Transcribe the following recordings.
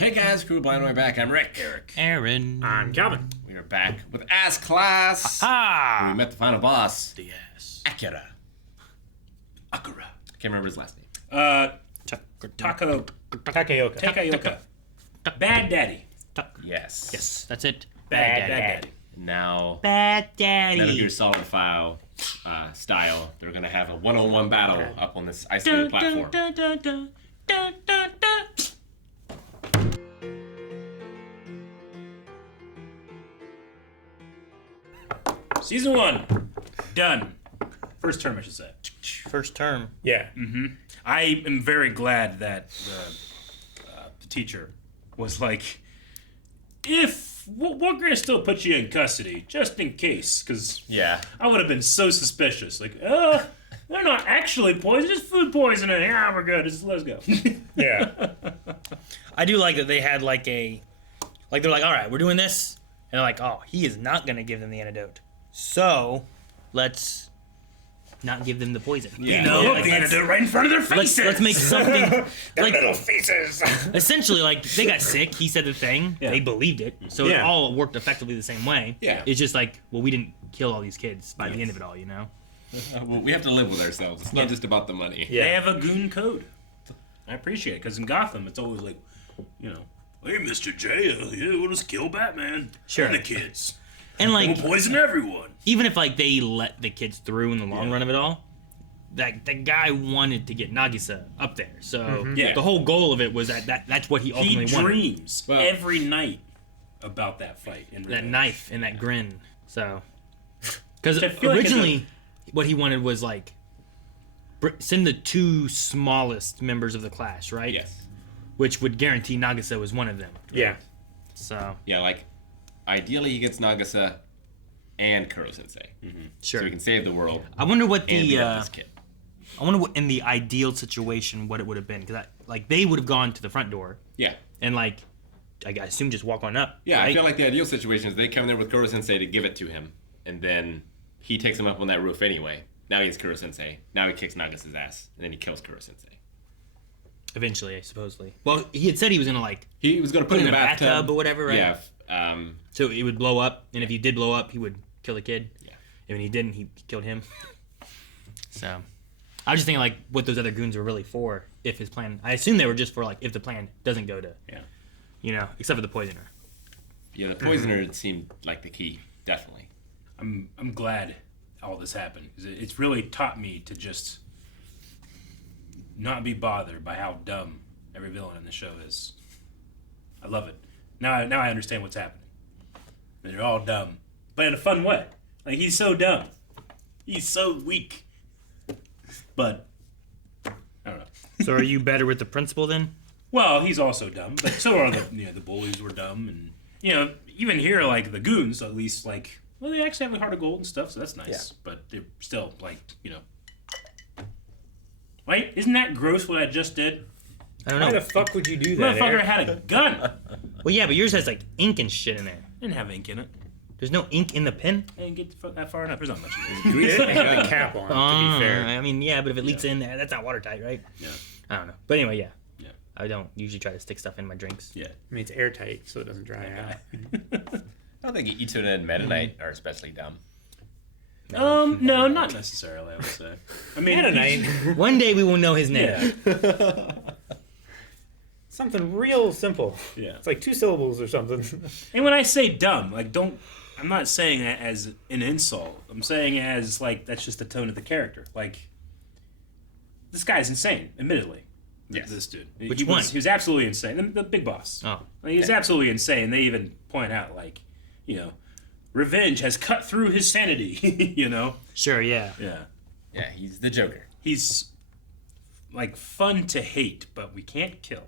Hey guys, Crew Blind Way back. I'm Rick. Aaron. I'm Calvin. We are back with Ass Class. Ha! We met the final boss, The ass. Akira. Akira. Can't remember his last name. Takaoka. Bad Daddy. Yes. Yes, that's it. Bad Daddy. Now, Bad Daddy. Metal Gear Solid File style, they're gonna have a one-on-one battle up on this isolated platform. Season 1. Done. First term, I should say. First term. Yeah. I am very glad that the teacher was like, we're going to still put you in custody, just in case, because Yeah. I would have been so suspicious. Like, they're not actually poison, just food poisoning. Yeah, we're good. Let's go. Yeah. I do like that they had like they're like, all right, we're doing this. And they're like, oh, he is not going to give them the antidote. So, let's not give them the poison. Yeah. You know? Look, Like, the antidote right in front of their faces. let's make something like Little faces. essentially like they got sick. He said the thing. Yeah. They believed it. So it Yeah. all worked effectively the same way. Yeah. It's just like, well, we didn't kill all these kids by the end of it all, you know? Well, we have to live with ourselves. It's not just about the money. Yeah. They have a goon code. I appreciate it, because in Gotham, it's always like, you know, hey, Mr. J, we'll just kill Batman. Sure. And the kids. And like, We'll poison everyone. even if like they let the kids through in the long run of it all, that guy wanted to get Nagisa up there. So Yeah. the whole goal of it was that's what he He ultimately wanted. dreams Well- every night about that fight. In That revenge. knife and that grin. So, because I feel like it's originally what he wanted was like send the two smallest members of the class, right? Yes. Which would guarantee Nagisa was one of them. Yeah. So Yeah, like, ideally he gets Nagisa and Kuro Sensei. sure. So he can save the world I wonder what and the beat up this kid. I wonder what in the ideal situation what it would have been, because like they would have gone to the front door Yeah. and like I assume just walk on up. Yeah, I right? feel like the ideal situation is they come there with Kuro Sensei to give it to him, and then he takes him up on that roof anyway. Now he's Kuro Sensei. Now he kicks Nagasa's ass, and then he kills Kuro Sensei. Eventually, supposedly. Well, he had said he was gonna like He was going to put put him him in in a the bathtub. bathtub or whatever, right? Yeah. So it would blow up, and if he did blow up, he would kill the kid. Yeah. And when he didn't, he killed him. So I was just thinking like what those other goons were really for. If his plan, I assume they were just for like if the plan doesn't go to, Yeah. you know, except for the poisoner. Yeah, the poisoner seemed like the key, definitely. I'm glad all this happened, 'cause it's really taught me to just not be bothered by how dumb every villain in the show is. I love it. Now I understand what's happening. They're all dumb, but in a fun way. Like, he's so dumb. He's so weak. But I don't know. So are you better with the principal then? Well, he's also dumb, but so are the bullies were dumb, and even here, like, the goons, at least, like, well, they actually have a heart of gold and stuff, so that's nice. Yeah. But they're still like, wait, isn't that gross what I just did? I don't Why know. the fuck would you do that? Motherfucker Eric? had a gun. Well, yeah, but yours has like ink and shit in there. Didn't have ink in it. There's no ink in the pen. I didn't get that far enough. There's not much. We didn't have the cap on, to be fair. I mean, yeah, but if it leaks in there, that's not watertight, right? Yeah. I don't know. But anyway, yeah. Yeah. I don't usually try to stick stuff in my drinks. Yeah. I mean, it's airtight, so it doesn't dry out. I don't think Ituna and Meta Knight are especially dumb. No, not necessarily. I would say. I mean, Meta Knight. One day we will know his name. Yeah. Something real simple. Yeah. It's like 2 syllables or something. And when I say dumb, like, I'm not saying that as an insult. I'm saying it as, like, that's just the tone of the character. Like, this guy's insane, admittedly. Yes. This dude. Which one? He was absolutely insane. The big boss. Oh. Like, he was absolutely insane. They even point out, like, revenge has cut through his sanity, Sure, yeah. Yeah. Yeah, he's the Joker. He's, like, fun to hate, but we can't kill.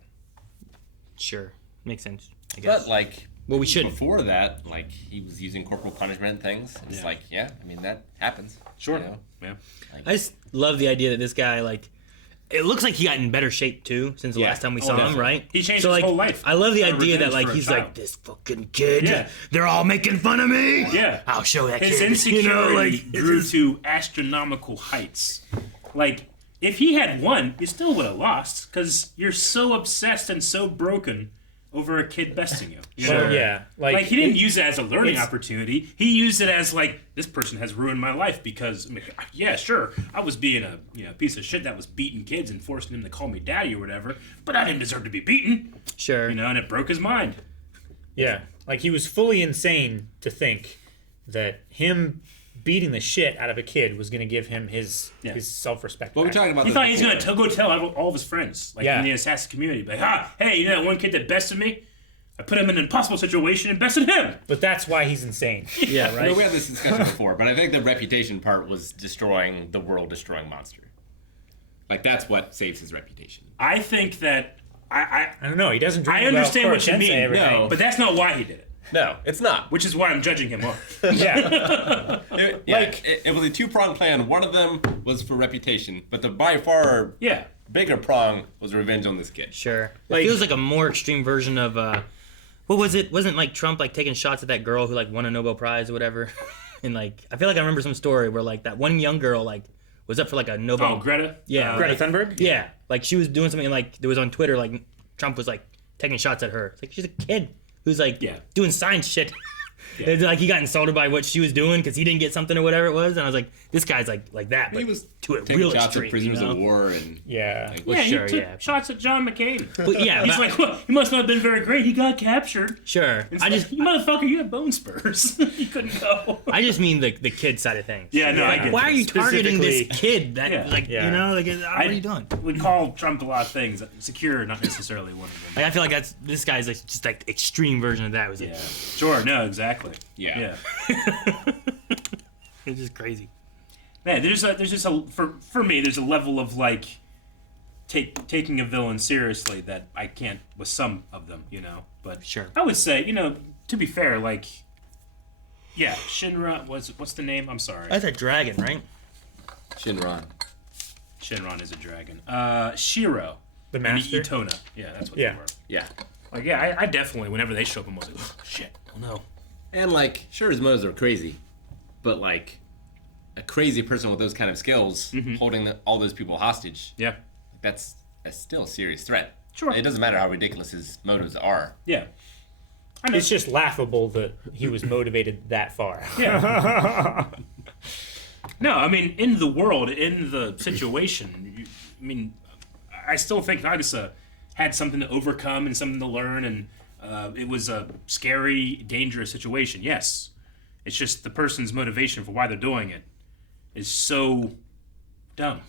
Sure. Makes sense, I guess. But, like, Well, we shouldn't. before that, like, he was using corporal punishment and things. It's Yeah. like, yeah, I mean, that happens. Sure. You know? Yeah. I just love the idea that this guy, like, it looks like he got in better shape, too, since the Yeah. last time we Oh, saw him, definitely. right? He changed so, his like, whole life. I love the Out of idea that, revenge like, for a he's child. like, this fucking kid, Yeah. they're all making fun of me. Yeah. I'll show that His kid. insecurity it's grew just- to astronomical heights. Like, if he had won, you still would have lost, because you're so obsessed and so broken over a kid besting you. You Well, know? yeah. Like he didn't use it as a learning it's- opportunity. He used it as like, this person has ruined my life because, I mean, yeah, sure, I was being a piece of shit that was beating kids and forcing them to call me daddy or whatever, but I didn't deserve to be beaten. Sure. And it broke his mind. Yeah. Like, he was fully insane to think that him beating the shit out of a kid was going to give him his self-respect Well, we're back. talking about He this thought he was before. going to go tell all of his friends, like in the assassin community, like, hey, you know that one kid that bested me? I put him in an impossible situation and bested him. But that's why he's insane. Yeah, right. No, we had this discussion before, but I think the reputation part was destroying the world-destroying monster. Like, that's what saves his reputation. I think that I don't know. He doesn't dream I about understand what you Koro mean, Sensei every no. night. but that's not why he did it, No, it's not. which is why I'm judging him on. Yeah. It was a two-pronged plan. One of them was for reputation, but the by far Yeah. bigger prong was revenge on this kid. Sure. It Like- feels like a more extreme version of what was it? Wasn't like Trump like taking shots at that girl who like won a Nobel Prize or whatever? And like I feel like I remember some story where like that one young girl like was up for like a Nobel. Oh, Greta? Yeah. Greta like- Thunberg? Yeah. Like she was doing something and like there was on Twitter like Trump was like taking shots at her. It's like she's a kid who's like Yeah. doing science shit. Yeah. It's like he got insulted by what she was doing because he didn't get something or whatever it was, and I was like, "This guy's like that." But He was to a taking real shots extreme, at prisoners you know? of war and Yeah. like, Well, Yeah, sure, he took yeah. shots at John McCain. But yeah, He's but- like, well, he must not have been very great. He got captured. sure. It's I like, just you motherfucker, you have bone spurs. You couldn't go. I just mean the kid side of things. Yeah, no, I get Why are you targeting this Specifically- kid? That Yeah. like Yeah. you know like what are you doing? We call Trump a lot of things. Secure, not necessarily one of them. Like I feel like that's this guy's like just like extreme version of that. Was Yeah. like Sure, no, exactly. Yeah. it's just crazy. Man, there's just a for me, there's a level of like taking a villain seriously that I can't with some of them, But Sure. I would say, to be fair, like, yeah, Shinra what's the name? I'm sorry. That's a dragon, right? Shinron. Shinron is a dragon. Shiro. The And master? Itona. Yeah, that's what Yeah. they were. Yeah. Like, yeah, I definitely, whenever they show up, I'm always like, oh, shit, oh no. And like, sure, his motives are crazy, but like, a crazy person with those kind of skills holding all those people hostage, Yeah. that's still a serious threat. Sure. It doesn't matter how ridiculous his motives are. Yeah. I know. It's just laughable that he was motivated that far. Yeah. No, I mean, in the world, in the situation, I still think Nagisa had something to overcome and something to learn, and it was a scary, dangerous situation, yes. It's just the person's motivation for why they're doing it is so dumb.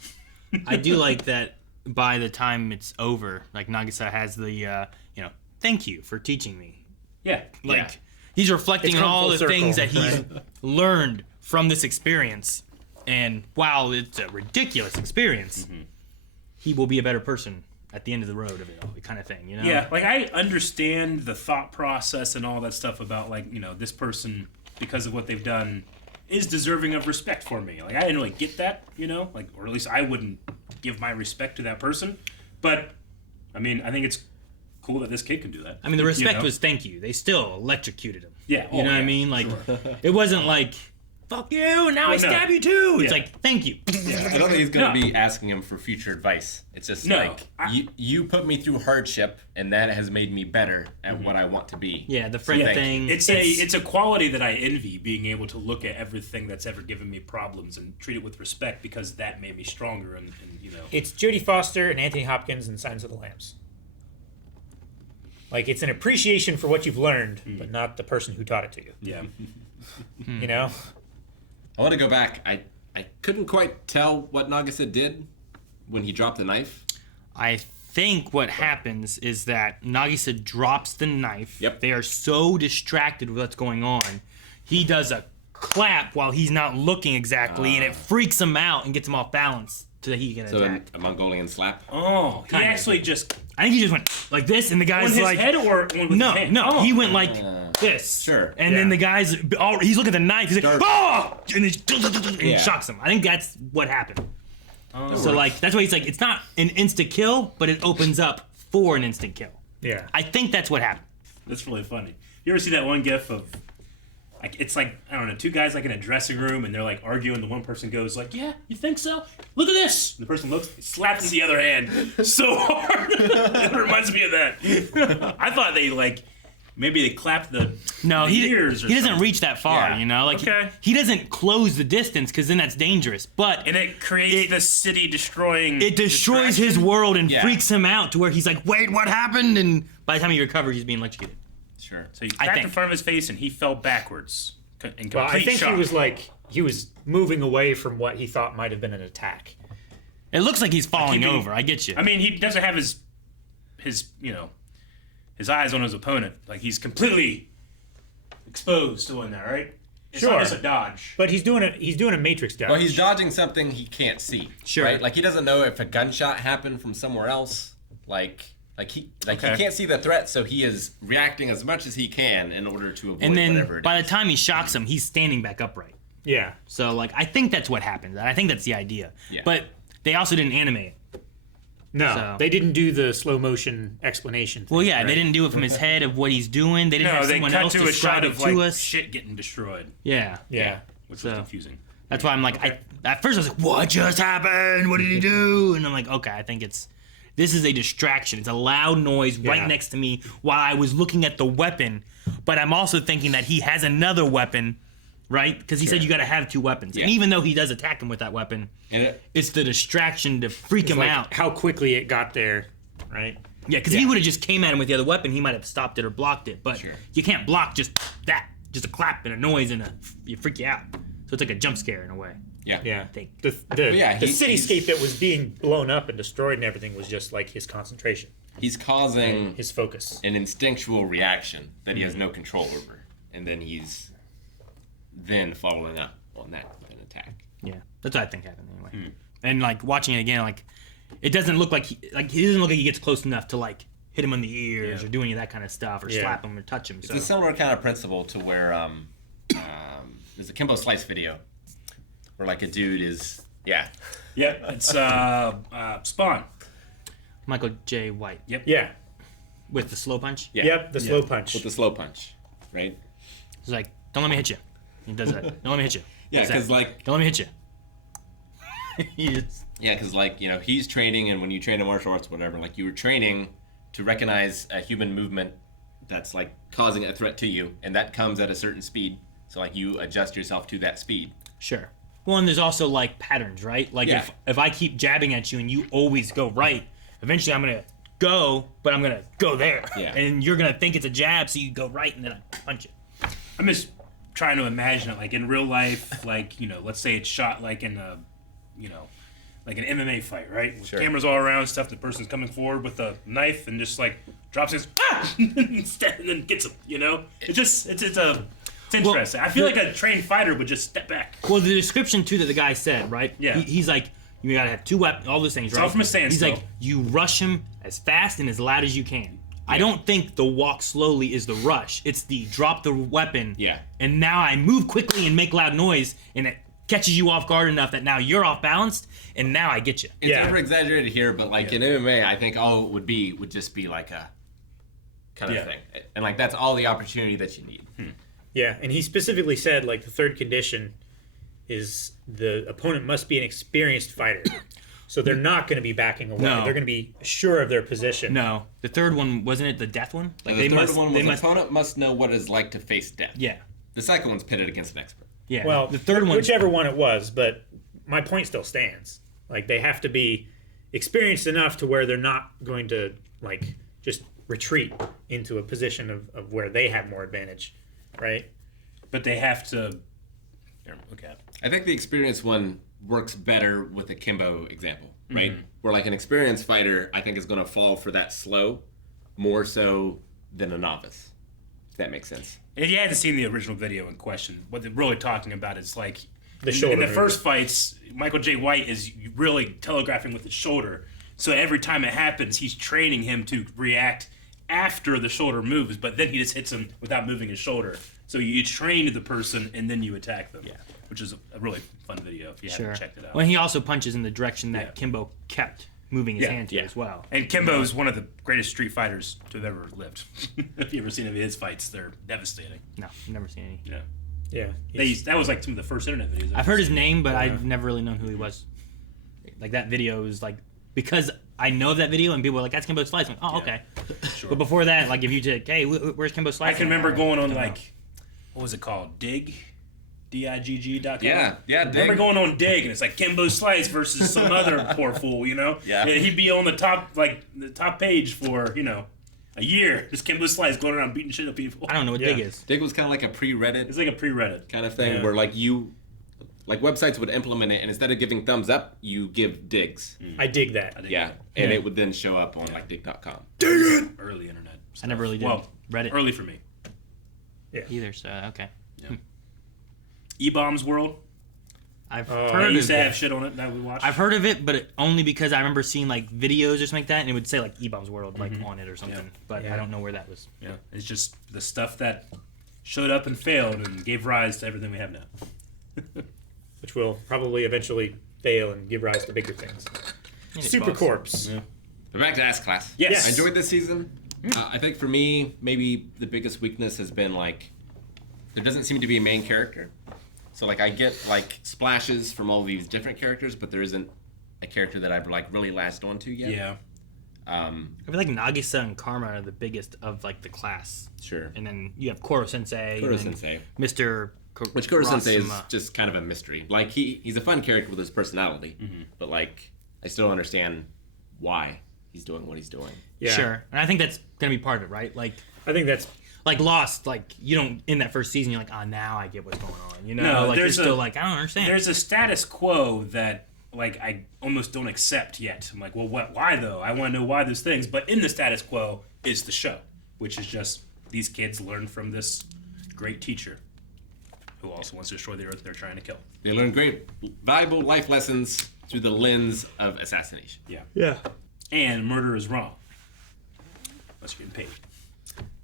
I do like that by the time it's over, like Nagisa has the thank you for teaching me. Yeah. Like Yeah. he's reflecting It's on come all full the circle, things that he's right? learned from this experience. And while it's a ridiculous experience, he will be a better person at the end of the road of it all, kind of thing, Yeah, like I understand the thought process and all that stuff about like, this person, because of what they've done, is deserving of respect for me. Like I didn't really get that, like, or at least I wouldn't give my respect to that person. But I think it's cool that this kid can do that. I mean, the respect know? was thank you. They still electrocuted him. Yeah, You know what I mean? Like, it wasn't like, fuck you, and now I Well, no. stab you too. It's Yeah. like, thank you. I don't think he's going to No. be asking him for future advice. It's just No, like, you put me through hardship, and that has made me better at what I want to be. Yeah, the friend thank thing. It's a quality that I envy, being able to look at everything that's ever given me problems and treat it with respect, because that made me stronger and It's Jodie Foster and Anthony Hopkins in Silence of the Lambs. Like, it's an appreciation for what you've learned, but not the person who taught it to you. yeah. You know? I want to go back. I couldn't quite tell what Nagisa did when he dropped the knife. I think what happens is that Nagisa drops the knife. Yep. They are so distracted with what's going on. He does a clap while he's not looking exactly, and it freaks him out and gets him off balance so that he can So attack. a Mongolian slap. Oh, he Kind of. actually just I think he just went like this, and the on guy's his like, head or one with no, his hand? no. Oh. He went like this. Sure. And then Yeah. the guy's, he's looking at the knife. He's like, Dark. oh! And he Yeah. shocks him. I think that's what happened. Oh. So, like, that's why he's like, it's not an instant kill, but it opens up for an instant kill. Yeah. I think that's what happened. That's really funny. You ever see that one gif of like it's like I don't know, two guys like in a dressing room and they're like arguing. The one person goes like, "Yeah, you think so? Look at this." The person looks, slaps the other hand so hard. It reminds me of that. I thought they like maybe they clapped the ears. He doesn't reach that far. Yeah. You know, like Okay. he doesn't close the distance because then that's dangerous. But And it creates the city destroying. it destroys his distraction. world and Yeah. freaks him out to where he's like, "Wait, what happened?" And by the time he recovers, he's being electrocuted. Sure. So he I cracked think. in front of his face and he fell backwards in complete Well, I think shock. he was moving away from what he thought might have been an attack. It looks like he's falling keeping- over. I get you. I mean, he doesn't have his his eyes on his opponent. Like he's completely exposed to one there, right? It's Sure. not just a dodge. But he's doing a matrix dodge. Well, he's dodging something he can't see. Sure. Right? Like he doesn't know if a gunshot happened from somewhere else. He Okay. can't see the threat, so he is reacting as much as he can in order to avoid and then whatever it by is. the time he shocks him, he's standing back upright. Yeah. So like I think that's what happened. I think that's the idea. Yeah. But they also didn't animate it. No, So- they didn't do the slow motion explanation. Well, thing, yeah, right? they didn't do it from his head of what he's doing. They didn't No, have they someone cut else to a describe shot it of to like us. shit getting destroyed, Yeah. Yeah. which So- was confusing. That's why I'm like, at first I was like, what just happened? What did he do? And I'm like, okay, I think this is a distraction. It's a loud noise right Yeah. next to me while I was looking at the weapon. But I'm also thinking that he has another weapon, right? Because he said you got to have two weapons. Yeah. And even though he does attack him with that weapon, And it's the distraction to freak him Like, out. how quickly it got there, right? Yeah, because if he would have just came at him with the other weapon, he might have stopped it or blocked it. But Sure. you can't block just that. Just a clap and a noise and you freak you out. So it's like a jump scare in a way. yeah. Yeah. think. yeah, The he's- cityscape that was being blown up and destroyed and everything was just like his concentration, He's causing his focus. an instinctual reaction that he has no control over. And then he's following up on that with an attack. Yeah, that's what I think happened anyway. And like watching it again, like it doesn't look like he doesn't look like he gets close enough to like hit him on the ears or do any of that kind of stuff or Yeah. slap him or touch him. So It's a similar kind of principle to where there's a Kimbo Slice video where like a dude is Yeah, it's Spawn. Michael J. White Yeah. with the slow punch. yeah, Yep. The slow punch. with the slow punch, right? He's like, "Don't let me hit you." He does that. Don't let me hit you. Yeah, Does that. because like Don't let me hit you. He just- yeah, because like he's training, and when you train in martial arts, whatever, like you were training to recognize a human movement that's like causing a threat to you, and that comes at a certain speed. So like you adjust yourself to that speed. Sure. Well, and there's also like patterns, right? Like Yeah. if I keep jabbing at you and you always go right, eventually I'm gonna go, but I'm gonna go there. Yeah. And you're gonna think it's a jab, so you go right and then I punch it. I'm just trying to imagine it like in real life, like let's say it's shot like in a, like an MMA fight, right? With Sure. cameras all around, stuff. The person's coming forward with a knife and just like drops his instead and then gets him. It's interesting. I feel like a trained fighter would just step back. Well, the description too that the guy said, right? Yeah. He's like, you gotta have two weapons, all those things, right? all from a standstill. He's like, you rush him as fast and as loud as you can. I don't think the walk slowly is the rush. It's the drop the weapon. Yeah. And now I move quickly and make loud noise, and it catches you off guard enough that now you're off balanced, and now I get you. It's Yeah. over exaggerated here, but like in MMA, I think all it would just be like a kind of Yeah. thing, and like that's all the opportunity that you need. Yeah, and he specifically said like the third condition is the opponent must be an experienced fighter. So they're not going to be backing away. No. They're going to be sure of their position. No, the third one wasn't it the death one? Like The third one was they must. opponent must know what it's like to face death. Yeah, The second one's pitted against an expert. yeah. Well, the third one. whichever one it was, but my point still stands. Like they have to be experienced enough to where they're not going to like just retreat into a position of where they have more advantage, right? But they have to. Here, look at. I think the experienced one works better with the Kimbo example, right? Where like an experienced fighter, I think is going to fall for that slow more so than a novice. If that makes sense. If you hadn't seen the original video in question, what they're really talking about is like The in shoulder the movement. first fights, Michael J. White is really telegraphing with his shoulder. So every time it happens, he's training him to react after the shoulder moves, but then he just hits him without moving his shoulder. So you train the person and then you attack them. Yeah. Which is a really fun video if you haven't checked it out. When he also punches in the direction that Yeah. Kimbo kept moving his Yeah, hand to yeah. as well. And Kimbo is one of the greatest street fighters to have ever lived. If you ever seen any of his fights, they're devastating. No, I've never seen any. Yeah. Yeah. That was like some of the first internet videos. I've heard his name, but I've never really known who he was. Like that video is like because I know of that video and people are like, "That's Kimbo Slice." I'm like, oh, okay. Sure. But before that, like if you did, hey, where's Kimbo Slice? I can remember going on like, what was it called? Digg.com. Yeah, I remember Dig. going on Dig, and it's like Kimbo Slice versus some other poor fool, you know? Yeah. And he'd be on the top page for, a year. Just Kimbo Slice going around beating shit up people. I don't know what Dig is. Dig was kind of like a pre-Reddit It's like a pre-Reddit. kind of thing Yeah. where like websites would implement it, and instead of giving thumbs up, you give digs. I dig that. Yeah, and it would then show up on like dig.com. Early internet. I never really did. Well, Reddit early for me. either. So okay, E-Bombs World. I've I heard used of to it. have shit on it that we watched. I've heard of it, but only because I remember seeing like videos or something like that, and it would say like E-Bombs World like on it or something. Yeah. But I don't know where that was. Yeah, it's just the stuff that showed up and failed and gave rise to everything we have now. Which will probably eventually fail and give rise to bigger things. Super possible. Corpse. Yeah. But back to Ass Class. Yes. I enjoyed this season. I think for me, maybe the biggest weakness has been like there doesn't seem to be a main character. So like I get like splashes from all these different characters, but there isn't a character that I've like really latched onto yet. Yeah. I feel like Nagisa and Karma are the biggest of like the class, Sure. and then you have Koro Sensei, Koro and then Sensei. Mr. Which Koro Sensei is Rasuma. just kind of a mystery. Like he's a fun character with his personality, but like I still don't understand why he's doing what he's doing. Yeah. Sure, and I think that's gonna be part of it, right? Like I think that's Lost, like you don't in that first season, you're like, oh, now I get what's going on, you know? No, like you're there's still like, I don't understand. There's a status quo that like I almost don't accept yet. I'm like, well, why though? I want to know why those things. But in the status quo is the show, which is just these kids learn from this great teacher who also wants to destroy the earth they're trying to kill. They learn great, valuable life lessons through the lens of assassination. yeah. And murder is wrong. Unless you're getting paid.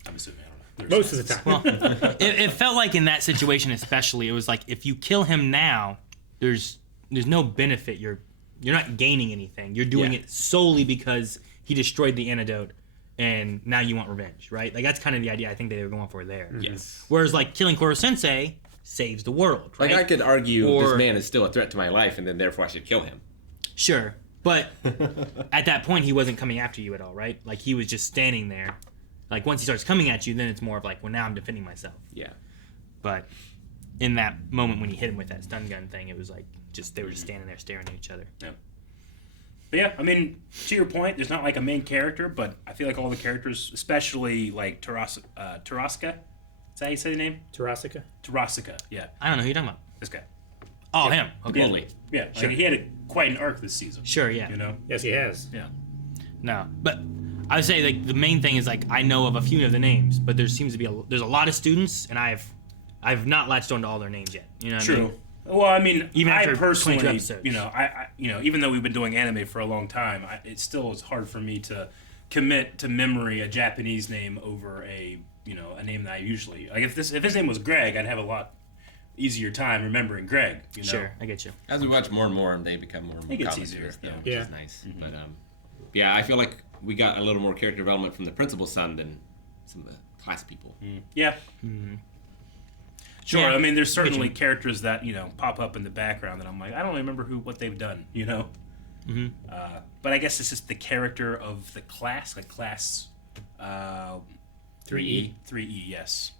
I'm assuming. I don't know. Most of the time. Well, it felt like in that situation especially, it was like if you kill him now, there's no benefit. You're not gaining anything. You're doing Yeah. it solely because he destroyed the antidote, and now you want revenge, right? Like that's kind of the idea I think they were going for there. Yes. Whereas like killing Koro Sensei saves the world, right? Like I could argue Or- this man is still a threat to my life, and then therefore I should kill him. Sure, but at that point he wasn't coming after you at all, right? Like he was just standing there. Like once he starts coming at you, then it's more of like, well, now I'm defending myself. Yeah. But in that moment when he hit him with that stun gun thing, it was like just they were just standing there staring at each other. Yeah. But yeah, I mean, to your point, there's not like a main character, but I feel like all the characters, especially like Taraska, is that how you say the name? Tarasica? Tarasika, yeah, I don't know who you're talking about. this guy. Oh, him. Okay. Bully. Yeah, Sure. like he had quite an arc this season. Sure, yeah. You know? Yes, he has. Yeah. No, but I would say like the main thing is like I know of a few of the names, but there seems to be there's a lot of students, and I've not latched onto all their names yet. You know what I True. mean? Well, I mean, Even I after 22 personally, episodes. I even though we've been doing anime for a long time, it still is hard for me to commit to memory a Japanese name over a name that I usually like. If his name was Greg, I'd have a lot easier time remembering Greg. You know? Sure, I get you. As we watch more and more, they become more and more It gets common easier, to us, though, yeah. which Yeah. is nice. But yeah, I feel like we got a little more character development from the principal's son than some of the class people. Yeah. Sure. Yeah, I mean, there's I get certainly you. characters that pop up in the background that I'm like, I don't remember what they've done. You know. But I guess it's just the character of the class, like class 3E. 3E, yes.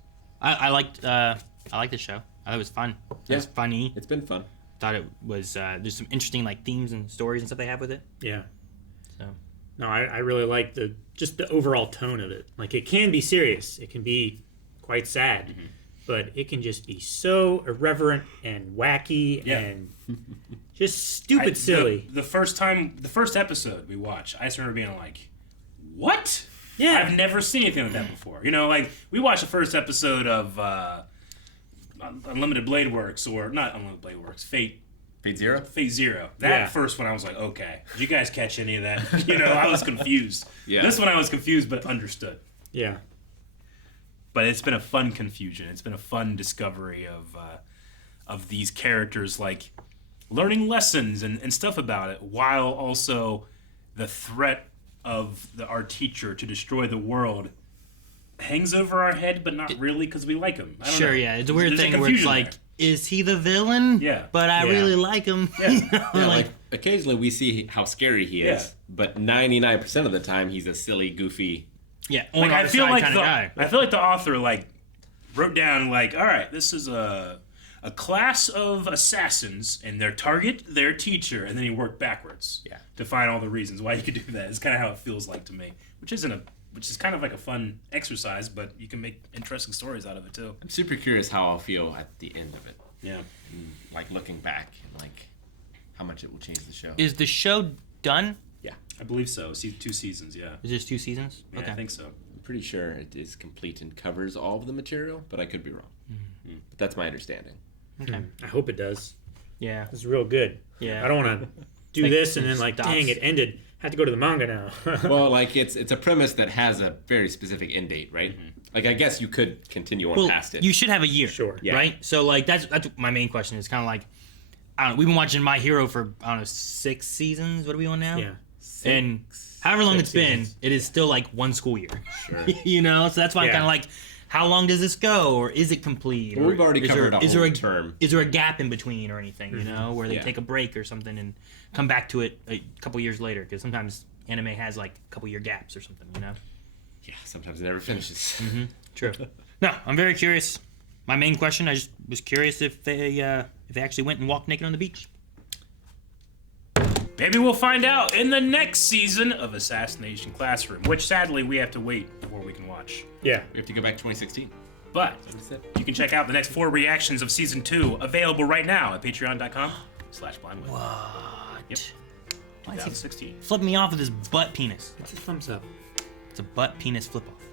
I liked the show. I thought it was fun. It was funny. It's been fun. Thought it was there's some interesting like themes and stories and stuff they have with it. Yeah. So No, I really like the overall tone of it. Like it can be serious. It can be quite sad. But it can just be so irreverent and wacky Yeah. and just stupid silly. The first episode we watched, I just remember being like, what? Yeah. I've never seen anything like that before. Like we watched the first episode of Unlimited Blade Works, or not Unlimited Blade Works, Fate Zero? Zero. That Yeah. first one I was like, okay. Did you guys catch any of that? I was confused. Yeah. This one I was confused but understood. Yeah. But it's been a fun confusion. It's been a fun discovery of these characters, like learning lessons and stuff about it, while also the threat of our teacher to destroy the world hangs over our head, but not really because we like him. I don't Sure, know. yeah. It's a weird There's thing where it's confusion like, there. is he the villain? Yeah. But I Yeah. really like him. Yeah. You know, Yeah, like, like occasionally we see how scary he is, Yeah. but 99% of the time he's a silly, goofy. yeah. Like, on I our feel side like kind of guy. I feel like the author like wrote down like, all right, this is a class of assassins, and their target, their teacher, and then he worked backwards. Yeah. To find all the reasons why you could do that. It's kind of how it feels like to me, which is kind of like a fun exercise, but you can make interesting stories out of it too. I'm super curious how I'll feel at the end of it. Yeah. Like looking back and like how much it will change the show. Is the show done? Yeah. I believe so. 2 seasons, yeah. Is this 2 seasons? Yeah, Okay. I think so. I'm pretty sure it is complete and covers all of the material, but I could be wrong. But that's my understanding. Okay. I hope it does. Yeah. It's real good. Yeah. I don't want to do Like, this and then like, stops. dang, it ended. Have to go to the manga now. Well, like it's a premise that has a very specific end date, right? Like I guess you could continue on Well, past it. you should have a year. Sure. Yeah. Right? So, like, that's my main question is kind of like, I don't know, we've been watching My Hero for, I don't know, 6 seasons. What are we on now? Yeah. And however long 6 it's been, seasons. it is still like 1 school year. Sure. You know? So that's why I'm Yeah. kind of like, how long does this go? Or is it complete? Well, Or we've already is covered there, a is there whole term. Is there a gap in between or anything, you know, where they Yeah. take a break or something and come back to it a couple years later? Because sometimes anime has like a couple year gaps or something, you know? Yeah, sometimes it never finishes. True. No, I'm very curious. My main question, I just was curious if they actually went and walked naked on the beach. Maybe we'll find out in the next season of Assassination Classroom, which sadly we have to wait before we can watch. Yeah. We have to go back to 2016. But That's it. you can check out the next 4 reactions of season 2 available right now at patreon.com/blindweb. What? Yep. Why is he 2016. flipping me off with his butt penis? It's a thumbs up. It's a butt penis flip off.